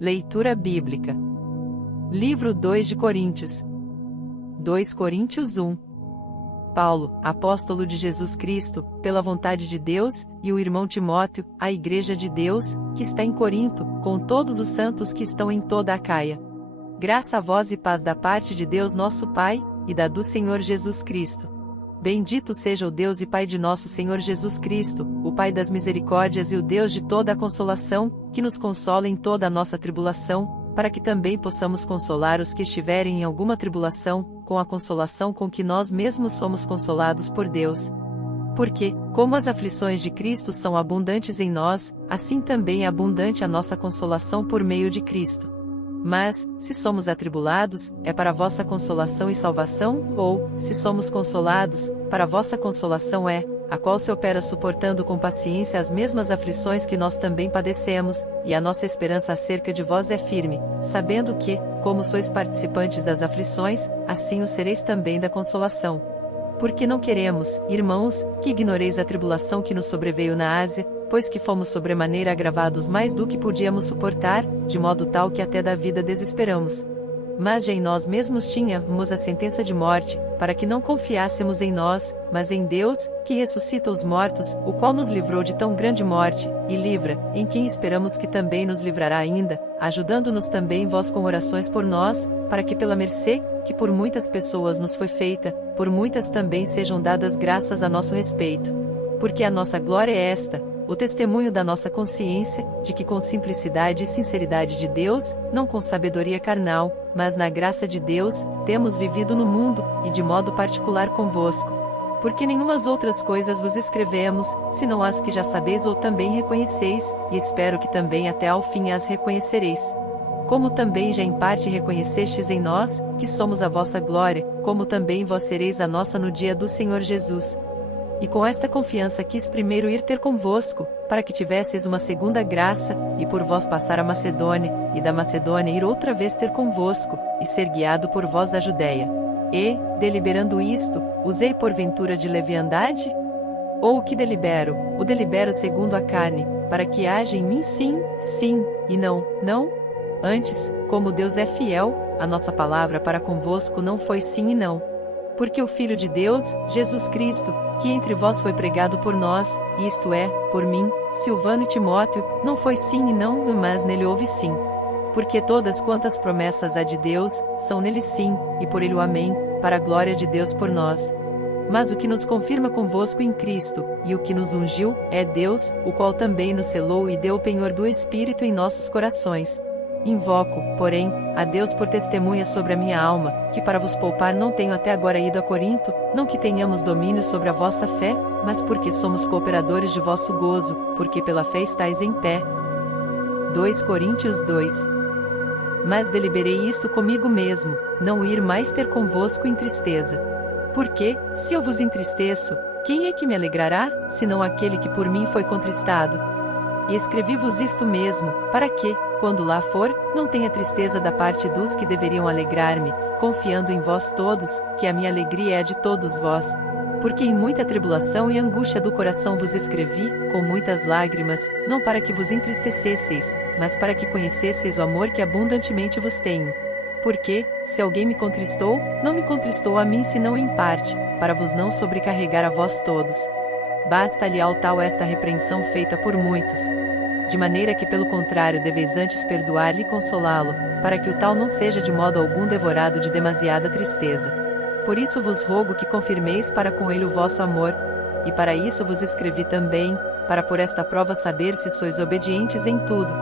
Leitura bíblica. Livro 2 de Coríntios. 2 Coríntios 1. Paulo, apóstolo de Jesus Cristo, pela vontade de Deus, e o irmão Timóteo, à Igreja de Deus, que está em Corinto, com todos os santos que estão em toda a Acaia. Graça a vós e paz da parte de Deus nosso Pai, e da do Senhor Jesus Cristo. Bendito seja o Deus e Pai de nosso Senhor Jesus Cristo, o Pai das misericórdias e o Deus de toda a consolação, que nos consola em toda a nossa tribulação, para que também possamos consolar os que estiverem em alguma tribulação, com a consolação com que nós mesmos somos consolados por Deus. Porque, como as aflições de Cristo são abundantes em nós, assim também é abundante a nossa consolação por meio de Cristo. Mas, se somos atribulados, é para vossa consolação e salvação, ou, se somos consolados, para vossa consolação é, a qual se opera suportando com paciência as mesmas aflições que nós também padecemos, e a nossa esperança acerca de vós é firme, sabendo que, como sois participantes das aflições, assim o sereis também da consolação. Porque não queremos, irmãos, que ignoreis a tribulação que nos sobreveio na Ásia, pois que fomos sobremaneira agravados mais do que podíamos suportar, de modo tal que até da vida desesperamos. Mas já em nós mesmos tínhamos a sentença de morte, para que não confiássemos em nós, mas em Deus, que ressuscita os mortos, o qual nos livrou de tão grande morte, e livra, em quem esperamos que também nos livrará ainda, ajudando-nos também vós com orações por nós, para que pela mercê, que por muitas pessoas nos foi feita, por muitas também sejam dadas graças a nosso respeito. Porque a nossa glória é esta, o testemunho da nossa consciência, de que com simplicidade e sinceridade de Deus, não com sabedoria carnal, mas na graça de Deus, temos vivido no mundo, e de modo particular convosco. Porque nenhumas outras coisas vos escrevemos, senão as que já sabeis ou também reconheceis, e espero que também até ao fim as reconhecereis. Como também já em parte reconhecestes em nós, que somos a vossa glória, como também vós sereis a nossa no dia do Senhor Jesus. E com esta confiança quis primeiro ir ter convosco, para que tivesseis uma segunda graça, e por vós passar a Macedônia, e da Macedônia ir outra vez ter convosco, e ser guiado por vós à Judéia. E, deliberando isto, usei porventura de leviandade? Ou o que delibero? O delibero segundo a carne, para que haja em mim sim, sim, e não, não? Antes, como Deus é fiel, a nossa palavra para convosco não foi sim e não. Porque o Filho de Deus, Jesus Cristo, que entre vós foi pregado por nós, isto é, por mim, Silvano e Timóteo, não foi sim e não, mas nele houve sim. Porque todas quantas promessas há de Deus, são nele sim, e por ele o amém, para a glória de Deus por nós. Mas o que nos confirma convosco em Cristo, e o que nos ungiu, é Deus, o qual também nos selou e deu o penhor do Espírito em nossos corações. Invoco, porém, a Deus por testemunha sobre a minha alma, que para vos poupar não tenho até agora ido a Corinto, não que tenhamos domínio sobre a vossa fé, mas porque somos cooperadores de vosso gozo, porque pela fé estáis em pé. 2 Coríntios 2. Mas deliberei isto comigo mesmo, não ir mais ter convosco em tristeza. Porque, se eu vos entristeço, quem é que me alegrará, senão aquele que por mim foi contristado? E escrevi-vos isto mesmo, para que, quando lá for, não tenha tristeza da parte dos que deveriam alegrar-me, confiando em vós todos, que a minha alegria é a de todos vós. Porque em muita tribulação e angústia do coração vos escrevi, com muitas lágrimas, não para que vos entristecesseis, mas para que conhecesseis o amor que abundantemente vos tenho. Porque, se alguém me contristou, não me contristou a mim senão em parte, para vos não sobrecarregar a vós todos. Basta-lhe ao tal esta repreensão feita por muitos. De maneira que pelo contrário deveis antes perdoar-lhe e consolá-lo, para que o tal não seja de modo algum devorado de demasiada tristeza. Por isso vos rogo que confirmeis para com ele o vosso amor, e para isso vos escrevi também, para por esta prova saber se sois obedientes em tudo.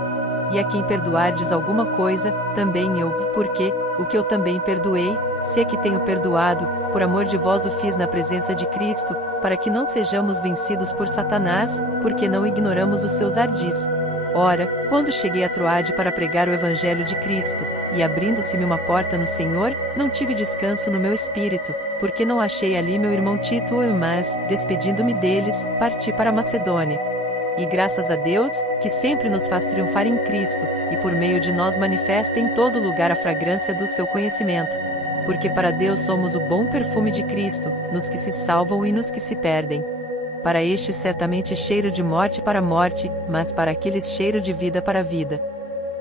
E a quem perdoardes alguma coisa, também eu, porque, o que eu também perdoei, se é que tenho perdoado, por amor de vós o fiz na presença de Cristo, para que não sejamos vencidos por Satanás, porque não ignoramos os seus ardis. Ora, quando cheguei a Troade para pregar o Evangelho de Cristo, e abrindo-se-me uma porta no Senhor, não tive descanso no meu espírito, porque não achei ali meu irmão Tito, mas, despedindo-me deles, parti para a Macedônia. E graças a Deus, que sempre nos faz triunfar em Cristo, e por meio de nós manifesta em todo lugar a fragrância do seu conhecimento. Porque para Deus somos o bom perfume de Cristo, nos que se salvam e nos que se perdem. Para estes certamente cheiro de morte para a morte, mas para aqueles cheiro de vida para a vida.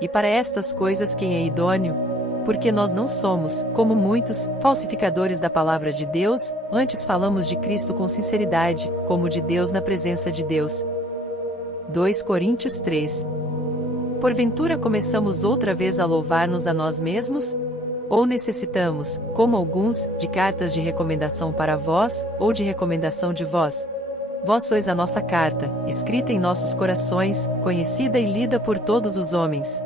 E para estas coisas quem é idôneo? Porque nós não somos, como muitos, falsificadores da palavra de Deus, antes falamos de Cristo com sinceridade, como de Deus na presença de Deus. 2 Coríntios 3. Porventura começamos outra vez a louvar-nos a nós mesmos? Ou necessitamos, como alguns, de cartas de recomendação para vós, ou de recomendação de vós? Vós sois a nossa carta, escrita em nossos corações, conhecida e lida por todos os homens.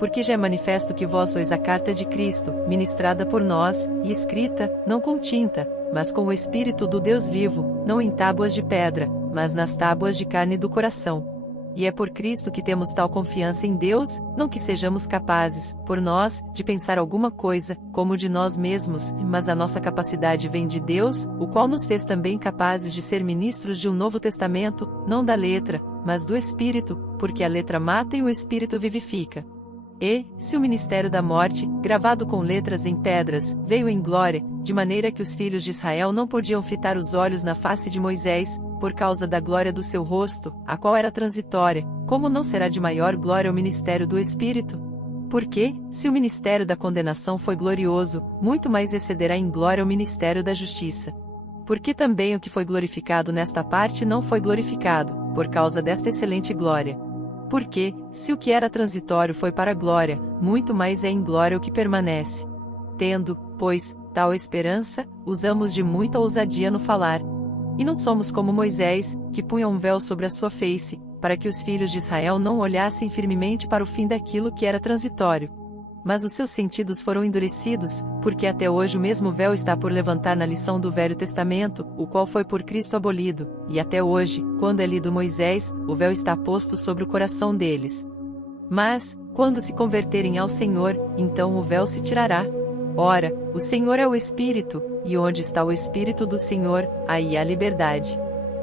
Porque já é manifesto que vós sois a carta de Cristo, ministrada por nós, e escrita, não com tinta, mas com o Espírito do Deus vivo, não em tábuas de pedra, mas nas tábuas de carne do coração. E é por Cristo que temos tal confiança em Deus, não que sejamos capazes, por nós, de pensar alguma coisa, como de nós mesmos, mas a nossa capacidade vem de Deus, o qual nos fez também capazes de ser ministros de um novo testamento, não da letra, mas do Espírito, porque a letra mata e o Espírito vivifica. E, se o ministério da morte, gravado com letras em pedras, veio em glória, de maneira que os filhos de Israel não podiam fitar os olhos na face de Moisés, por causa da glória do seu rosto, a qual era transitória, como não será de maior glória o ministério do Espírito? Porque, se o ministério da condenação foi glorioso, muito mais excederá em glória o ministério da justiça. Porque também o que foi glorificado nesta parte não foi glorificado, por causa desta excelente glória. Porque, se o que era transitório foi para a glória, muito mais é em glória o que permanece. Tendo, pois, tal esperança, usamos de muita ousadia no falar. E não somos como Moisés, que punha um véu sobre a sua face, para que os filhos de Israel não olhassem firmemente para o fim daquilo que era transitório. Mas os seus sentidos foram endurecidos, porque até hoje o mesmo véu está por levantar na lição do Velho Testamento, o qual foi por Cristo abolido, e até hoje, quando é lido Moisés, o véu está posto sobre o coração deles. Mas, quando se converterem ao Senhor, então o véu se tirará. Ora, o Senhor é o Espírito, e onde está o Espírito do Senhor, aí há liberdade.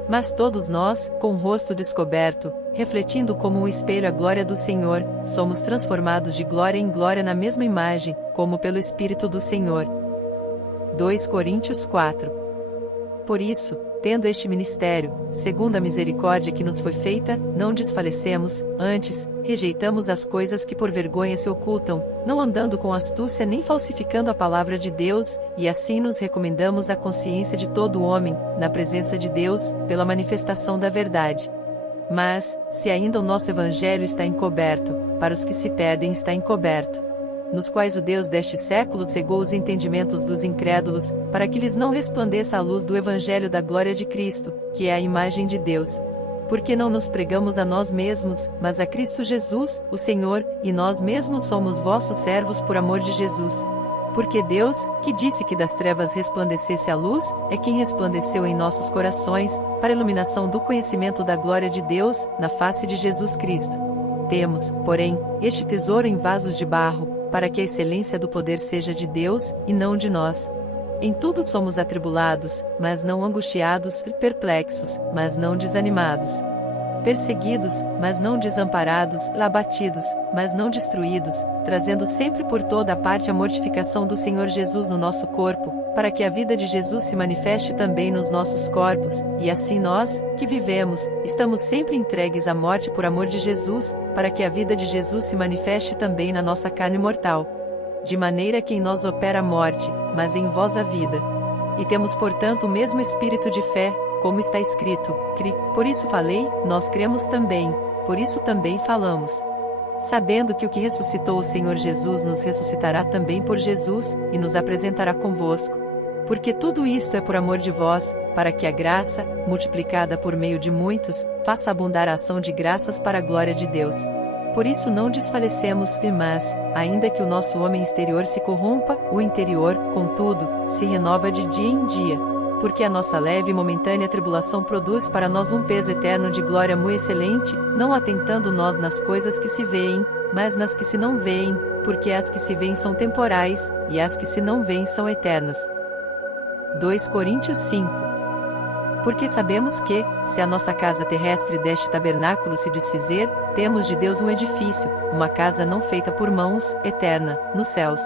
Mas todos nós, com o rosto descoberto, refletindo como um espelho a glória do Senhor, somos transformados de glória em glória na mesma imagem, como pelo Espírito do Senhor. 2 Coríntios 4. Por isso, tendo este ministério, segundo a misericórdia que nos foi feita, não desfalecemos, antes, rejeitamos as coisas que por vergonha se ocultam, não andando com astúcia nem falsificando a palavra de Deus, e assim nos recomendamos à consciência de todo homem, na presença de Deus, pela manifestação da verdade. Mas, se ainda o nosso evangelho está encoberto, para os que se perdem está encoberto, nos quais o Deus deste século cegou os entendimentos dos incrédulos, para que lhes não resplandeça a luz do evangelho da glória de Cristo, que é a imagem de Deus. Porque não nos pregamos a nós mesmos, mas a Cristo Jesus, o Senhor, e nós mesmos somos vossos servos por amor de Jesus. Porque Deus, que disse que das trevas resplandecesse a luz, é quem resplandeceu em nossos corações, para a iluminação do conhecimento da glória de Deus, na face de Jesus Cristo. Temos, porém, este tesouro em vasos de barro, para que a excelência do poder seja de Deus, e não de nós. Em tudo somos atribulados, mas não angustiados, perplexos, mas não desanimados. Perseguidos, mas não desamparados, abatidos, mas não destruídos, trazendo sempre por toda a parte a mortificação do Senhor Jesus no nosso corpo, para que a vida de Jesus se manifeste também nos nossos corpos, e assim nós, que vivemos, estamos sempre entregues à morte por amor de Jesus, para que a vida de Jesus se manifeste também na nossa carne mortal. De maneira que em nós opera a morte, mas em vós a vida. E temos portanto o mesmo espírito de fé, como está escrito, por isso falei, nós cremos também, por isso também falamos. Sabendo que o que ressuscitou o Senhor Jesus nos ressuscitará também por Jesus, e nos apresentará convosco. Porque tudo isto é por amor de vós, para que a graça, multiplicada por meio de muitos, faça abundar a ação de graças para a glória de Deus. Por isso não desfalecemos, mas, ainda que o nosso homem exterior se corrompa, o interior, contudo, se renova de dia em dia. Porque a nossa leve e momentânea tribulação produz para nós um peso eterno de glória muito excelente, não atentando nós nas coisas que se veem, mas nas que se não veem, porque as que se veem são temporais, e as que se não veem são eternas. 2 Coríntios 5. Porque sabemos que, se a nossa casa terrestre deste tabernáculo se desfizer, temos de Deus um edifício, uma casa não feita por mãos, eterna, nos céus.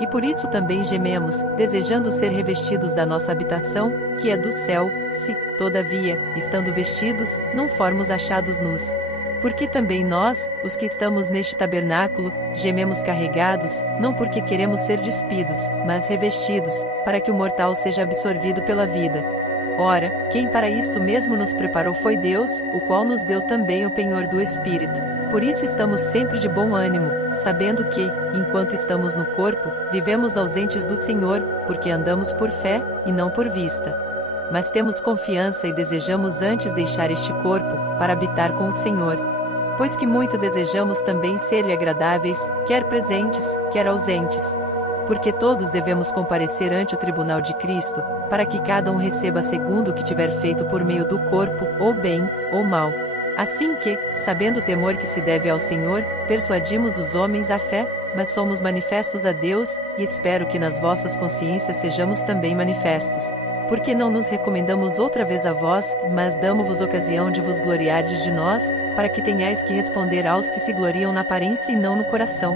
E por isso também gememos, desejando ser revestidos da nossa habitação, que é do céu, se, todavia, estando vestidos, não formos achados nus. Porque também nós, os que estamos neste tabernáculo, gememos carregados, não porque queremos ser despidos, mas revestidos, para que o mortal seja absorvido pela vida. Ora, quem para isto mesmo nos preparou foi Deus, o qual nos deu também o penhor do Espírito. Por isso estamos sempre de bom ânimo, sabendo que, enquanto estamos no corpo, vivemos ausentes do Senhor, porque andamos por fé, e não por vista. Mas temos confiança e desejamos antes deixar este corpo, para habitar com o Senhor. Pois que muito desejamos também ser-lhe agradáveis, quer presentes, quer ausentes. Porque todos devemos comparecer ante o tribunal de Cristo, para que cada um receba segundo o que tiver feito por meio do corpo, ou bem, ou mal. Assim que, sabendo o temor que se deve ao Senhor, persuadimos os homens à fé, mas somos manifestos a Deus, e espero que nas vossas consciências sejamos também manifestos. Porque não nos recomendamos outra vez a vós, mas damo-vos ocasião de vos gloriardes de nós, para que tenhais que responder aos que se gloriam na aparência e não no coração.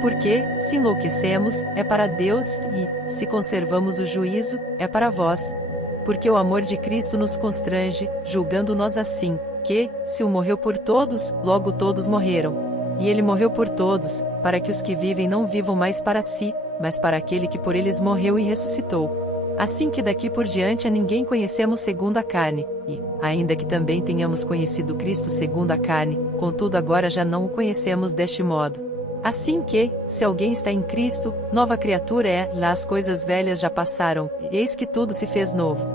Porque, se enlouquecemos, é para Deus, e, se conservamos o juízo, é para vós. Porque o amor de Cristo nos constrange, julgando-nós assim, que, se o morreu por todos, logo todos morreram. E ele morreu por todos, para que os que vivem não vivam mais para si, mas para aquele que por eles morreu e ressuscitou. Assim que daqui por diante a ninguém conhecemos segundo a carne, e, ainda que também tenhamos conhecido Cristo segundo a carne, contudo agora já não o conhecemos deste modo. Assim que, se alguém está em Cristo, nova criatura é, lá as coisas velhas já passaram, eis que tudo se fez novo.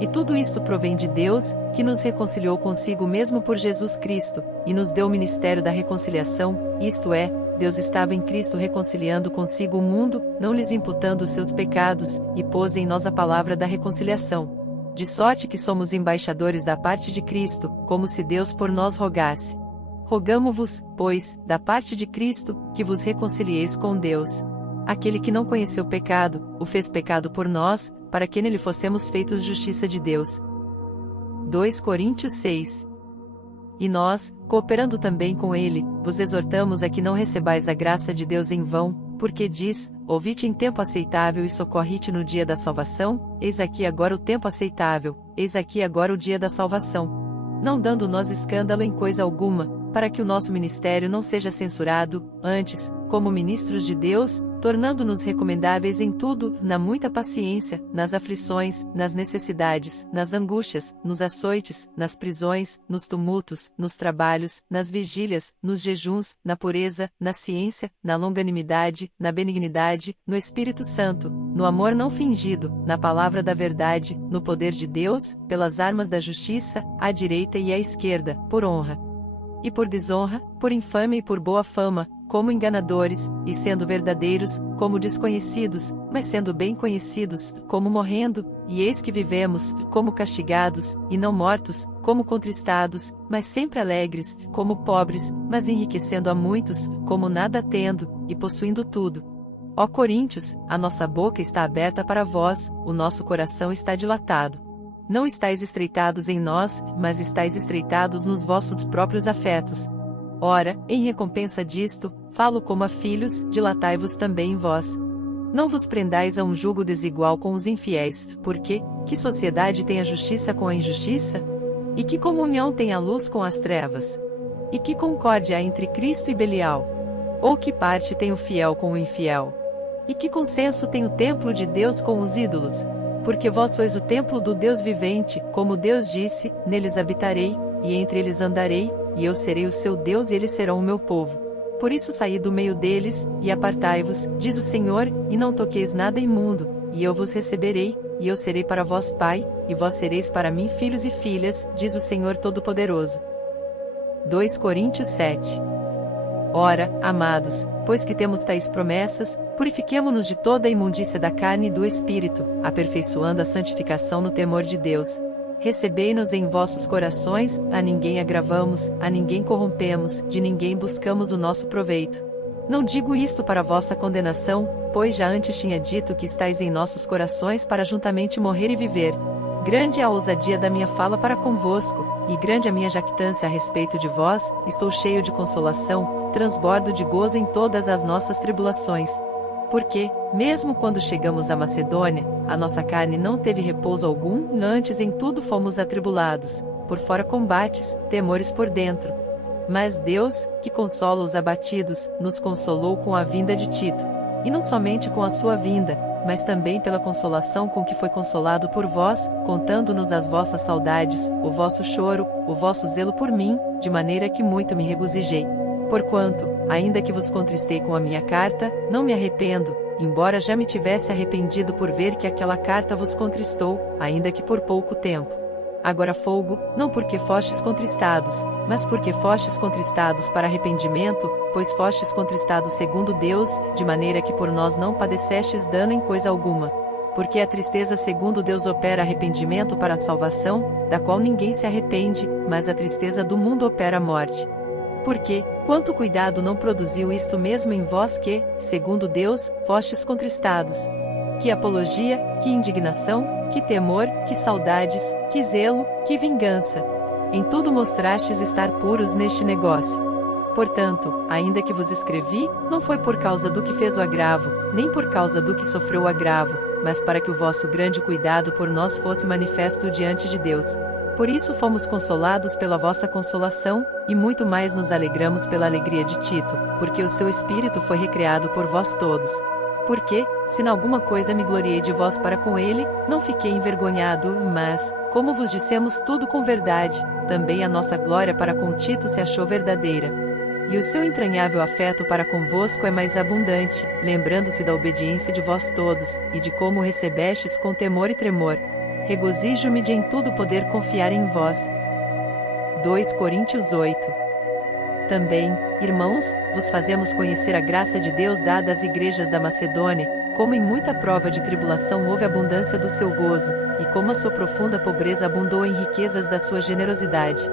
E tudo isto provém de Deus, que nos reconciliou consigo mesmo por Jesus Cristo, e nos deu o ministério da reconciliação, isto é, Deus estava em Cristo reconciliando consigo o mundo, não lhes imputando os seus pecados, e pôs em nós a palavra da reconciliação. De sorte que somos embaixadores da parte de Cristo, como se Deus por nós rogasse. Rogamo-vos, pois, da parte de Cristo, que vos reconcilieis com Deus. Aquele que não conheceu pecado, o fez pecado por nós, para que nele fossemos feitos justiça de Deus. 2 Coríntios 6. E nós, cooperando também com ele, vos exortamos a que não recebais a graça de Deus em vão, porque diz, ouvi-te em tempo aceitável e socorri-te no dia da salvação, eis aqui agora o tempo aceitável, eis aqui agora o dia da salvação. Não dando nós escândalo em coisa alguma, para que o nosso ministério não seja censurado, antes, como ministros de Deus, tornando-nos recomendáveis em tudo, na muita paciência, nas aflições, nas necessidades, nas angústias, nos açoites, nas prisões, nos tumultos, nos trabalhos, nas vigílias, nos jejuns, na pureza, na ciência, na longanimidade, na benignidade, no Espírito Santo, no amor não fingido, na palavra da verdade, no poder de Deus, pelas armas da justiça, à direita e à esquerda, por honra e por desonra, por infâmia e por boa fama, como enganadores, e sendo verdadeiros, como desconhecidos, mas sendo bem conhecidos, como morrendo, e eis que vivemos, como castigados, e não mortos, como contristados, mas sempre alegres, como pobres, mas enriquecendo a muitos, como nada tendo, e possuindo tudo. Ó Coríntios, a nossa boca está aberta para vós, o nosso coração está dilatado. Não estáis estreitados em nós, mas estáis estreitados nos vossos próprios afetos. Ora, em recompensa disto, falo como a filhos, dilatai-vos também vós. Não vos prendais a um jugo desigual com os infiéis, porque, que sociedade tem a justiça com a injustiça? E que comunhão tem a luz com as trevas? E que concórdia há entre Cristo e Belial? Ou que parte tem o fiel com o infiel? E que consenso tem o templo de Deus com os ídolos? Porque vós sois o templo do Deus vivente, como Deus disse, neles habitarei, e entre eles andarei, e eu serei o seu Deus e eles serão o meu povo. Por isso saí do meio deles, e apartai-vos, diz o Senhor, e não toqueis nada imundo, e eu vos receberei, e eu serei para vós pai, e vós sereis para mim filhos e filhas, diz o Senhor Todo-Poderoso. 2 Coríntios 7. Ora, amados, pois que temos tais promessas, purifiquemo-nos de toda a imundícia da carne e do espírito, aperfeiçoando a santificação no temor de Deus. Recebei-nos em vossos corações, a ninguém agravamos, a ninguém corrompemos, de ninguém buscamos o nosso proveito. Não digo isto para vossa condenação, pois já antes tinha dito que estáis em nossos corações para juntamente morrer e viver. Grande é a ousadia da minha fala para convosco, e grande a minha jactância a respeito de vós, estou cheio de consolação, transbordo de gozo em todas as nossas tribulações. Porque, mesmo quando chegamos à Macedônia, a nossa carne não teve repouso algum, antes em tudo fomos atribulados, por fora combates, temores por dentro. Mas Deus, que consola os abatidos, nos consolou com a vinda de Tito. E não somente com a sua vinda, mas também pela consolação com que foi consolado por vós, contando-nos as vossas saudades, o vosso choro, o vosso zelo por mim, de maneira que muito me regozijei. Porquanto, ainda que vos contristei com a minha carta, não me arrependo, embora já me tivesse arrependido por ver que aquela carta vos contristou, ainda que por pouco tempo. Agora folgo, não porque fostes contristados, mas porque fostes contristados para arrependimento, pois fostes contristados segundo Deus, de maneira que por nós não padecestes dano em coisa alguma. Porque a tristeza segundo Deus opera arrependimento para a salvação, da qual ninguém se arrepende, mas a tristeza do mundo opera a morte. Porque, quanto cuidado não produziu isto mesmo em vós que, segundo Deus, fostes contristados? Que apologia, que indignação, que temor, que saudades, que zelo, que vingança. Em tudo mostrastes estar puros neste negócio. Portanto, ainda que vos escrevi, não foi por causa do que fez o agravo, nem por causa do que sofreu o agravo, mas para que o vosso grande cuidado por nós fosse manifesto diante de Deus. Por isso fomos consolados pela vossa consolação, e muito mais nos alegramos pela alegria de Tito, porque o seu espírito foi recriado por vós todos. Porque, se em alguma coisa me gloriei de vós para com ele, não fiquei envergonhado, mas, como vos dissemos tudo com verdade, também a nossa glória para com Tito se achou verdadeira. E o seu entranhável afeto para convosco é mais abundante, lembrando-se da obediência de vós todos, e de como recebestes com temor e tremor. Regozijo-me de em tudo poder confiar em vós. 2 Coríntios 8. Também, irmãos, vos fazemos conhecer a graça de Deus dada às igrejas da Macedônia, como em muita prova de tribulação houve abundância do seu gozo, e como a sua profunda pobreza abundou em riquezas da sua generosidade.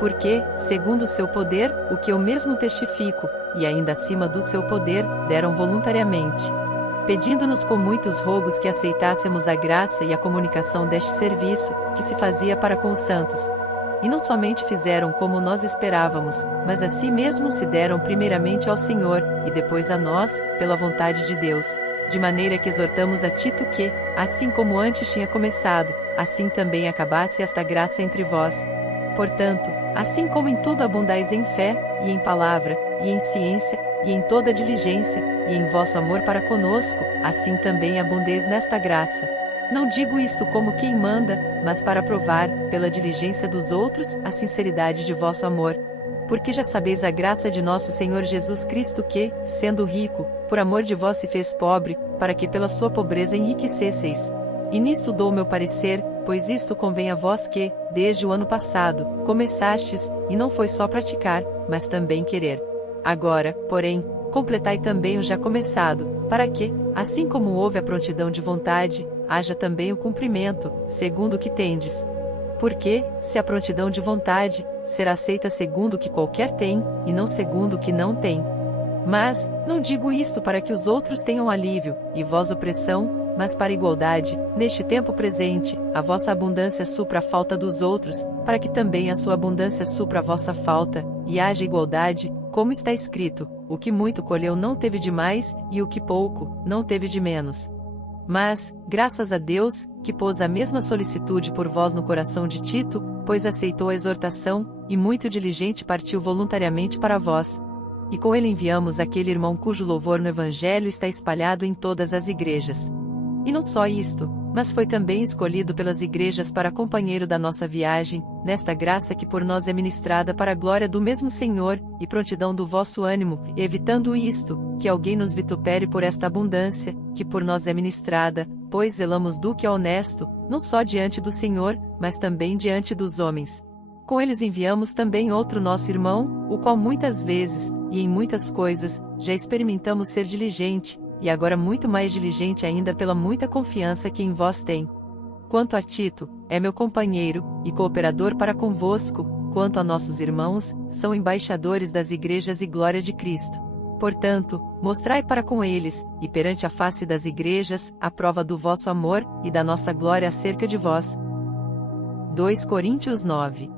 Porque, segundo o seu poder, o que eu mesmo testifico, e ainda acima do seu poder, deram voluntariamente, pedindo-nos com muitos rogos que aceitássemos a graça e a comunicação deste serviço, que se fazia para com os santos. E não somente fizeram como nós esperávamos, mas a si mesmos se deram primeiramente ao Senhor, e depois a nós, pela vontade de Deus. De maneira que exortamos a Tito que, assim como antes tinha começado, assim também acabasse esta graça entre vós. Portanto, assim como em tudo abundais em fé, e em palavra, e em ciência, e em toda diligência, e em vosso amor para conosco, assim também abundeis nesta graça. Não digo isto como quem manda, mas para provar, pela diligência dos outros, a sinceridade de vosso amor. Porque já sabeis a graça de nosso Senhor Jesus Cristo que, sendo rico, por amor de vós se fez pobre, para que pela sua pobreza enriquecesseis. E nisto dou o meu parecer, pois isto convém a vós que, desde o ano passado, começastes, e não foi só praticar, mas também querer. Agora, porém, completai também o já começado, para que, assim como houve a prontidão de vontade, haja também o cumprimento, segundo o que tendes. Porque, se a prontidão de vontade, será aceita segundo o que qualquer tem, e não segundo o que não tem. Mas, não digo isto para que os outros tenham alívio, e vós opressão, mas para igualdade, neste tempo presente, a vossa abundância supra a falta dos outros, para que também a sua abundância supra a vossa falta, e haja igualdade, como está escrito, o que muito colheu não teve de mais, e o que pouco, não teve de menos. Mas, graças a Deus, que pôs a mesma solicitude por vós no coração de Tito, pois aceitou a exortação, e muito diligente partiu voluntariamente para vós. E com ele enviamos aquele irmão cujo louvor no Evangelho está espalhado em todas as igrejas. E não só isto, mas foi também escolhido pelas igrejas para companheiro da nossa viagem, nesta graça que por nós é ministrada para a glória do mesmo Senhor, e prontidão do vosso ânimo, e evitando isto, que alguém nos vitupere por esta abundância, que por nós é ministrada, pois zelamos do que é honesto, não só diante do Senhor, mas também diante dos homens. Com eles enviamos também outro nosso irmão, o qual muitas vezes, e em muitas coisas, já experimentamos ser diligente, e agora muito mais diligente ainda pela muita confiança que em vós tem. Quanto a Tito, é meu companheiro, e cooperador para convosco, quanto a nossos irmãos, são embaixadores das igrejas e glória de Cristo. Portanto, mostrai para com eles, e perante a face das igrejas, a prova do vosso amor, e da nossa glória acerca de vós. 2 Coríntios 9.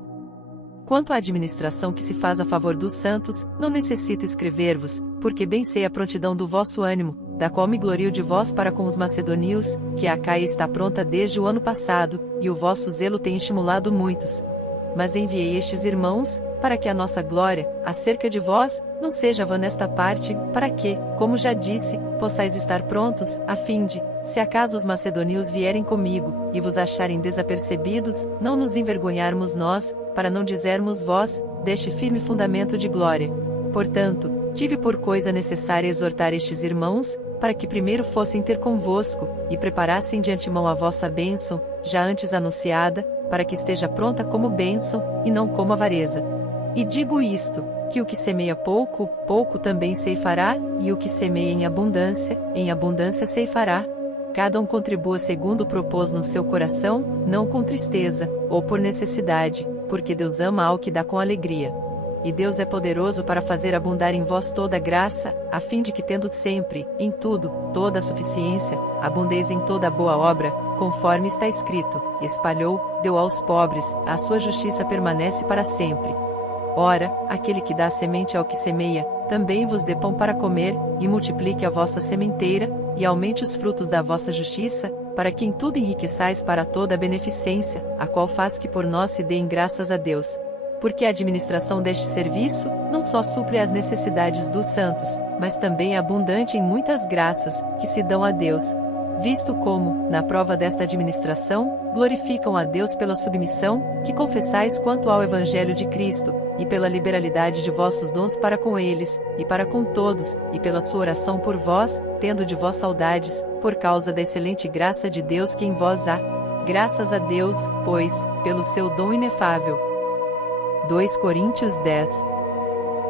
Quanto à administração que se faz a favor dos santos, não necessito escrever-vos, porque bem sei a prontidão do vosso ânimo, da qual me glorio de vós para com os macedonios, que a Acaia está pronta desde o ano passado, e o vosso zelo tem estimulado muitos. Mas enviei estes irmãos, para que a nossa glória, acerca de vós, não seja vã nesta parte, para que, como já disse, possais estar prontos, a fim de, se acaso os macedônios vierem comigo, e vos acharem desapercebidos, não nos envergonharmos nós, para não dizermos vós, deste firme fundamento de glória. Portanto, tive por coisa necessária exortar estes irmãos, para que primeiro fossem ter convosco, e preparassem de antemão a vossa bênção, já antes anunciada, para que esteja pronta como bênção, e não como avareza. E digo isto, que o que semeia pouco, pouco também ceifará, e o que semeia em abundância ceifará. Cada um contribua segundo propôs no seu coração, não com tristeza, ou por necessidade, porque Deus ama ao que dá com alegria. E Deus é poderoso para fazer abundar em vós toda graça, a fim de que tendo sempre, em tudo, toda a suficiência, abundeis em toda boa obra, conforme está escrito, espalhou, deu aos pobres, a sua justiça permanece para sempre. Ora, aquele que dá a semente ao que semeia, também vos dê pão para comer, e multiplique a vossa sementeira, e aumente os frutos da vossa justiça, para que em tudo enriqueçais para toda a beneficência, a qual faz que por nós se deem graças a Deus. Porque a administração deste serviço, não só supre as necessidades dos santos, mas também é abundante em muitas graças, que se dão a Deus. Visto como, na prova desta administração, glorificam a Deus pela submissão, que confessais quanto ao Evangelho de Cristo, e pela liberalidade de vossos dons para com eles, e para com todos, e pela sua oração por vós, tendo de vós saudades, por causa da excelente graça de Deus que em vós há. Graças a Deus, pois, pelo seu dom inefável. 2 Coríntios 10.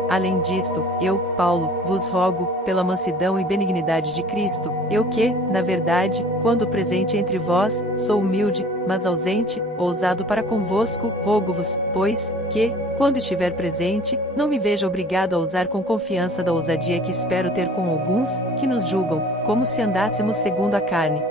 Além disto, eu, Paulo, vos rogo, pela mansidão e benignidade de Cristo, eu que, na verdade, quando presente entre vós, sou humilde, mas ausente, ousado para convosco, rogo-vos, pois, que, quando estiver presente, não me veja obrigado a usar com confiança da ousadia que espero ter com alguns, que nos julgam, como se andássemos segundo a carne.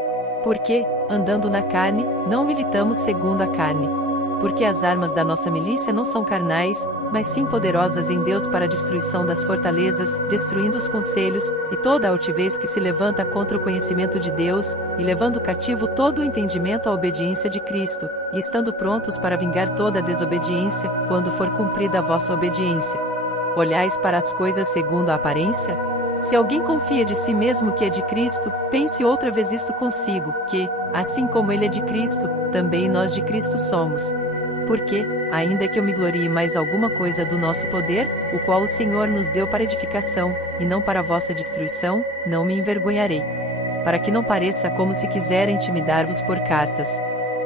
Porque, andando na carne, não militamos segundo a carne. Porque as armas da nossa milícia não são carnais, mas sim poderosas em Deus para a destruição das fortalezas, destruindo os conselhos, e toda a altivez que se levanta contra o conhecimento de Deus, e levando cativo todo o entendimento à obediência de Cristo, e estando prontos para vingar toda a desobediência, quando for cumprida a vossa obediência. Olhais para as coisas segundo a aparência? Se alguém confia de si mesmo que é de Cristo, pense outra vez isto consigo, que, assim como ele é de Cristo, também nós de Cristo somos. Porque, ainda que eu me glorie mais alguma coisa do nosso poder, o qual o Senhor nos deu para edificação, e não para a vossa destruição, não me envergonharei. Para que não pareça como se quisera intimidar-vos por cartas.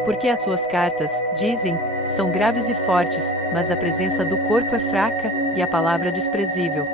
Porque as suas cartas, dizem, são graves e fortes, mas a presença do corpo é fraca, e a palavra desprezível.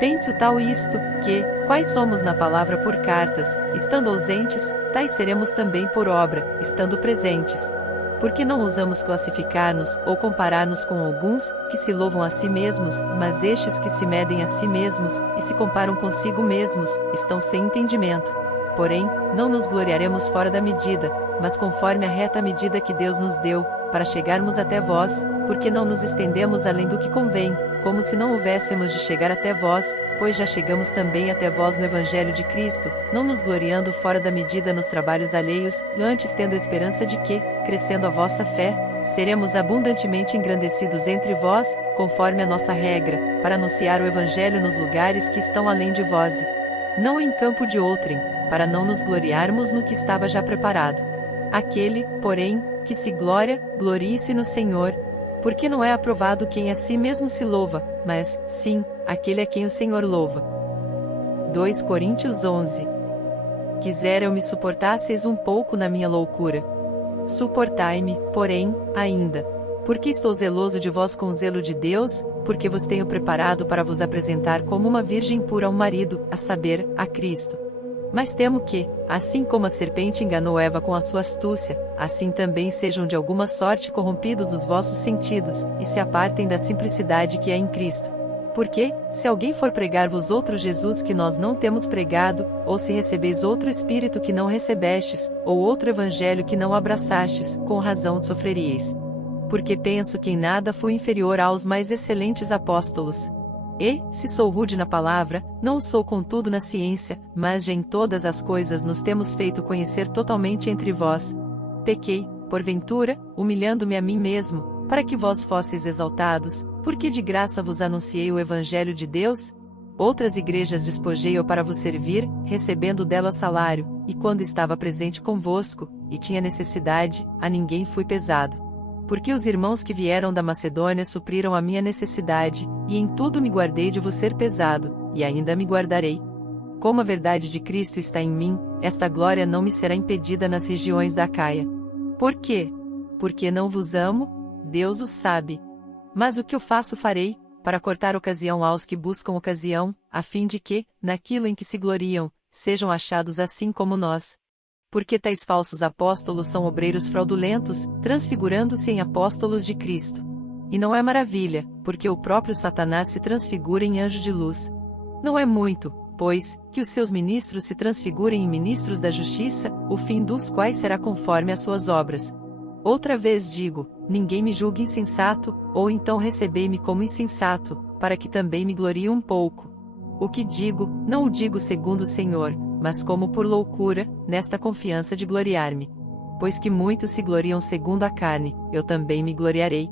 Pense o tal isto, que, quais somos na palavra por cartas, estando ausentes, tais seremos também por obra, estando presentes. Porque não ousamos classificar-nos ou comparar-nos com alguns, que se louvam a si mesmos, mas estes que se medem a si mesmos, e se comparam consigo mesmos, estão sem entendimento. Porém, não nos gloriaremos fora da medida, mas conforme a reta medida que Deus nos deu, para chegarmos até vós, porque não nos estendemos além do que convém, como se não houvéssemos de chegar até vós, pois já chegamos também até vós no Evangelho de Cristo, não nos gloriando fora da medida nos trabalhos alheios, antes tendo a esperança de que, crescendo a vossa fé, seremos abundantemente engrandecidos entre vós, conforme a nossa regra, para anunciar o Evangelho nos lugares que estão além de vós, não em campo de outrem, para não nos gloriarmos no que estava já preparado. Aquele, porém, que se gloria, glorie-se no Senhor, porque não é aprovado quem a si mesmo se louva, mas, sim, aquele a quem o Senhor louva. 2 Coríntios 11. Quisera eu me suportasseis um pouco na minha loucura. Suportai-me, porém, ainda. Porque estou zeloso de vós com o zelo de Deus, porque vos tenho preparado para vos apresentar como uma virgem pura a um marido, a saber, a Cristo. Mas temo que, assim como a serpente enganou Eva com a sua astúcia, assim também sejam de alguma sorte corrompidos os vossos sentidos, e se apartem da simplicidade que é em Cristo. Porque, se alguém for pregar-vos outro Jesus que nós não temos pregado, ou se recebeis outro Espírito que não recebestes, ou outro Evangelho que não abraçastes, com razão sofreríeis. Porque penso que em nada fui inferior aos mais excelentes apóstolos. E, se sou rude na palavra, não o sou contudo na ciência, mas já em todas as coisas nos temos feito conhecer totalmente entre vós. Pequei, porventura, humilhando-me a mim mesmo, para que vós fosseis exaltados, Porque de graça vos anunciei o Evangelho de Deus? Outras igrejas despojei eu para vos servir, recebendo delas salário, e quando estava presente convosco, e tinha necessidade, a ninguém fui pesado. Porque os irmãos que vieram da Macedônia supriram a minha necessidade, e em tudo me guardei de vos ser pesado, e ainda me guardarei. Como a verdade de Cristo está em mim, esta glória não me será impedida nas regiões da Acaia. Por quê? Porque não vos amo? Deus o sabe. Mas o que eu faço farei, para cortar ocasião aos que buscam ocasião, a fim de que, naquilo em que se gloriam, sejam achados assim como nós. Porque tais falsos apóstolos são obreiros fraudulentos, transfigurando-se em apóstolos de Cristo. E não é maravilha, porque o próprio Satanás se transfigura em anjo de luz. Não é muito, pois, que os seus ministros se transfigurem em ministros da justiça, o fim dos quais será conforme às suas obras. Outra vez digo, ninguém me julgue insensato, ou então recebei-me como insensato, para que também me glorie um pouco. O que digo, não o digo segundo o Senhor, mas como por loucura, nesta confiança de gloriar-me. Pois que muitos se gloriam segundo a carne, eu também me gloriarei.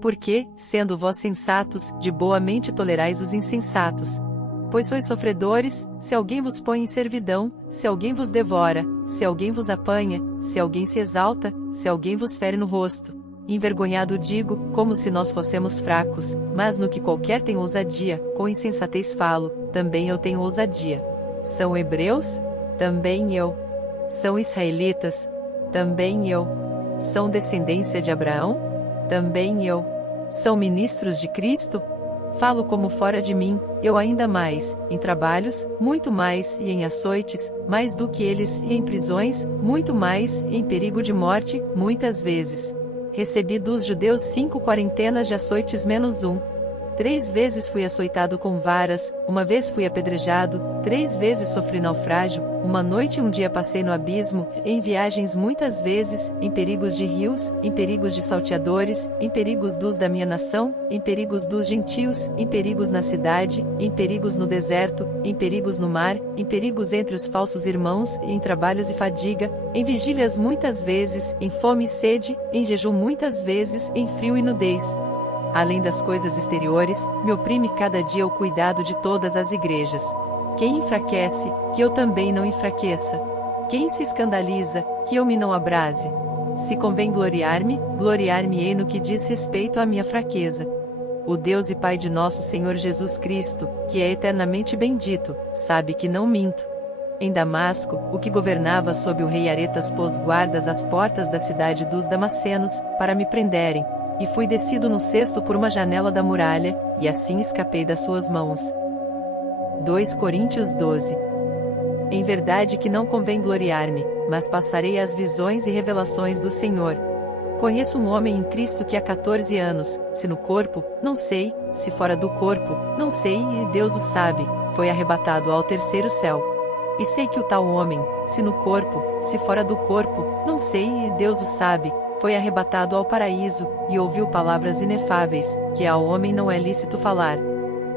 Porque, sendo vós sensatos, de boa mente tolerais os insensatos. Pois sois sofredores, se alguém vos põe em servidão, se alguém vos devora, se alguém vos apanha, se alguém se exalta, se alguém vos fere no rosto. Envergonhado digo, como se nós fossemos fracos, mas no que qualquer tem ousadia, com insensatez falo, também eu tenho ousadia. São hebreus? Também eu. São israelitas? Também eu. São descendência de Abraão? Também eu. São ministros de Cristo? Falo como fora de mim, eu ainda mais, em trabalhos, muito mais, e em açoites, mais do que eles, e em prisões, muito mais, e em perigo de morte, muitas vezes. Recebi dos judeus 5 quarentenas de açoites menos um. 3 vezes fui açoitado com varas, uma vez fui apedrejado, 3 vezes sofri naufrágio, uma noite e um dia passei no abismo, em viagens muitas vezes, em perigos de rios, em perigos de salteadores, em perigos dos da minha nação, em perigos dos gentios, em perigos na cidade, em perigos no deserto, em perigos no mar, em perigos entre os falsos irmãos, em trabalhos e fadiga, em vigílias muitas vezes, em fome e sede, em jejum muitas vezes, em frio e nudez. Além das coisas exteriores, me oprime cada dia o cuidado de todas as igrejas. Quem enfraquece, que eu também não enfraqueça. Quem se escandaliza, que eu me não abrase. Se convém gloriar-me, gloriar-me-ei no que diz respeito à minha fraqueza. O Deus e Pai de nosso Senhor Jesus Cristo, que é eternamente bendito, sabe que não minto. Em Damasco, o que governava sob o rei Aretas pôs guardas às portas da cidade dos Damascenos, para me prenderem. E fui descido no cesto por uma janela da muralha, e assim escapei das suas mãos. 2 Coríntios 12. Em verdade que não convém gloriar-me, mas passarei às visões e revelações do Senhor. Conheço um homem em Cristo que há 14 anos, se no corpo, não sei, se fora do corpo, não sei, e Deus o sabe, foi arrebatado ao terceiro céu. E sei que o tal homem, se no corpo, se fora do corpo, não sei, e Deus o sabe, foi arrebatado ao paraíso, e ouviu palavras inefáveis, que ao homem não é lícito falar.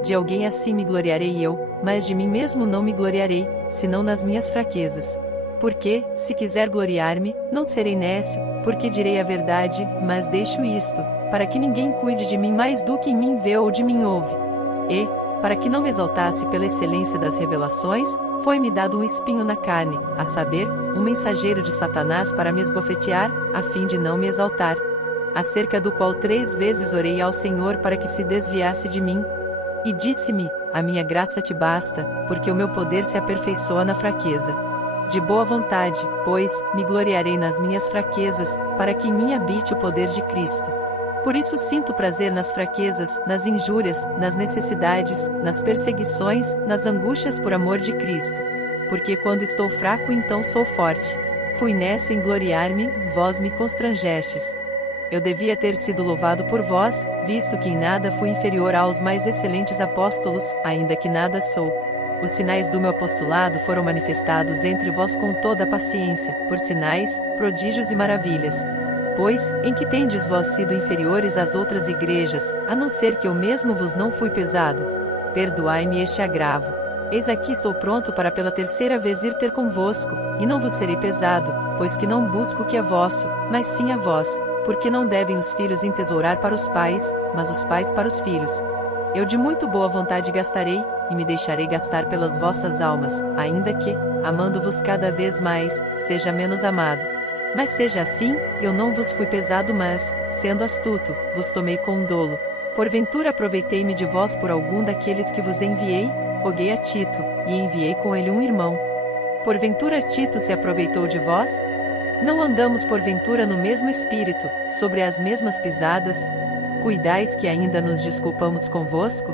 De alguém assim me gloriarei eu, mas de mim mesmo não me gloriarei, senão nas minhas fraquezas. Porque, se quiser gloriar-me, não serei nécio, porque direi a verdade, mas deixo isto, para que ninguém cuide de mim mais do que em mim vê ou de mim ouve. E, para que não me exaltasse pela excelência das revelações, foi-me dado um espinho na carne, a saber, um mensageiro de Satanás para me esbofetear, a fim de não me exaltar. Acerca do qual 3 vezes orei ao Senhor para que se desviasse de mim. E disse-me, a minha graça te basta, porque o meu poder se aperfeiçoa na fraqueza. De boa vontade, pois, me gloriarei nas minhas fraquezas, para que em mim habite o poder de Cristo. Por isso sinto prazer nas fraquezas, nas injúrias, nas necessidades, nas perseguições, nas angústias por amor de Cristo. Porque quando estou fraco então sou forte. Fui nécio em gloriar-me, vós me constrangestes. Eu devia ter sido louvado por vós, visto que em nada fui inferior aos mais excelentes apóstolos, ainda que nada sou. Os sinais do meu apostolado foram manifestados entre vós com toda a paciência, por sinais, prodígios e maravilhas. Pois, em que tendes vós sido inferiores às outras igrejas, a não ser que eu mesmo vos não fui pesado? Perdoai-me este agravo. Eis aqui estou pronto para pela 3ª vez ir ter convosco, e não vos serei pesado, pois que não busco o que é vosso, mas sim a vós, Porque não devem os filhos entesourar para os pais, mas os pais para os filhos. Eu de muito boa vontade gastarei, e me deixarei gastar pelas vossas almas, ainda que, amando-vos cada vez mais, seja menos amado. Mas seja assim, eu não vos fui pesado, mas, sendo astuto, vos tomei com dolo. Porventura aproveitei-me de vós por algum daqueles que vos enviei? Roguei a Tito, e enviei com ele um irmão. Porventura Tito se aproveitou de vós? Não andamos porventura no mesmo espírito, sobre as mesmas pisadas? Cuidais que ainda nos desculpamos convosco?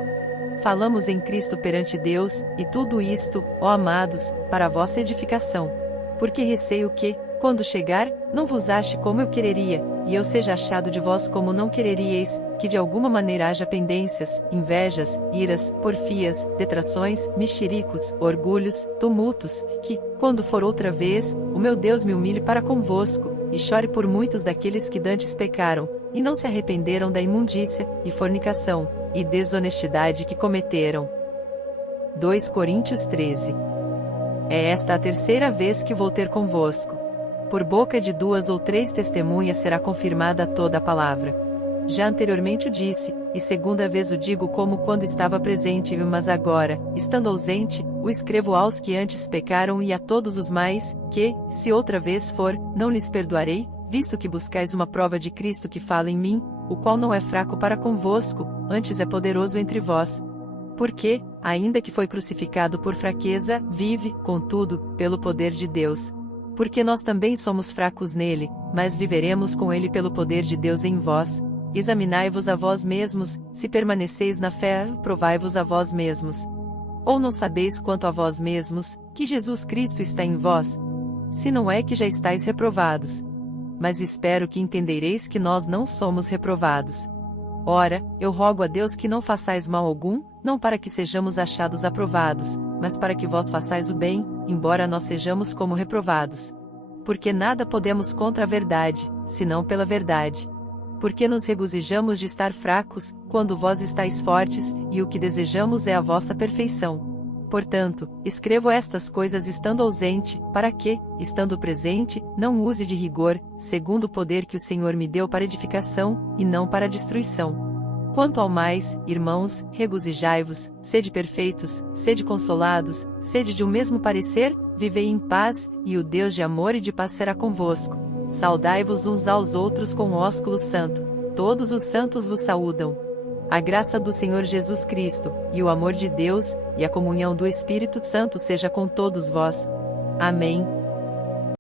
Falamos em Cristo perante Deus, e tudo isto, ó amados, para a vossa edificação. Porque receio que, quando chegar, não vos ache como eu quereria, e eu seja achado de vós como não quereríeis, que de alguma maneira haja pendências, invejas, iras, porfias, detrações, mexericos, orgulhos, tumultos, que, quando for outra vez, o meu Deus me humilhe para convosco, e chore por muitos daqueles que dantes pecaram, e não se arrependeram da imundícia, e fornicação, e desonestidade que cometeram. 2 Coríntios 13. É esta a terceira vez que vou ter convosco. Por boca de 2 ou 3 testemunhas será confirmada toda a palavra. Já anteriormente o disse, e segunda vez o digo como quando estava presente, mas agora, estando ausente, o escrevo aos que antes pecaram e a todos os mais, que, se outra vez for, não lhes perdoarei, visto que buscais uma prova de Cristo que fala em mim, o qual não é fraco para convosco, antes é poderoso entre vós. Porque, ainda que foi crucificado por fraqueza, vive, contudo, pelo poder de Deus. Porque nós também somos fracos nele, mas viveremos com ele pelo poder de Deus em vós. Examinai-vos a vós mesmos, se permaneceis na fé, provai-vos a vós mesmos. Ou não sabeis quanto a vós mesmos, que Jesus Cristo está em vós? Se não é que já estáis reprovados. Mas espero que entendereis que nós não somos reprovados. Ora, eu rogo a Deus que não façais mal algum, não para que sejamos achados aprovados, mas para que vós façais o bem, embora nós sejamos como reprovados. Porque nada podemos contra a verdade, senão pela verdade. Porque nos regozijamos de estar fracos, quando vós estáis fortes, e o que desejamos é a vossa perfeição. Portanto, escrevo estas coisas estando ausente, para que, estando presente, não use de rigor, segundo o poder que o Senhor me deu para edificação, e não para destruição. Quanto ao mais, irmãos, regozijai-vos, sede perfeitos, sede consolados, sede de um mesmo parecer, vivei em paz, e o Deus de amor e de paz será convosco. Saudai-vos uns aos outros com o ósculo santo. Todos os santos vos saúdam. A graça do Senhor Jesus Cristo, e o amor de Deus, e a comunhão do Espírito Santo seja com todos vós. Amém.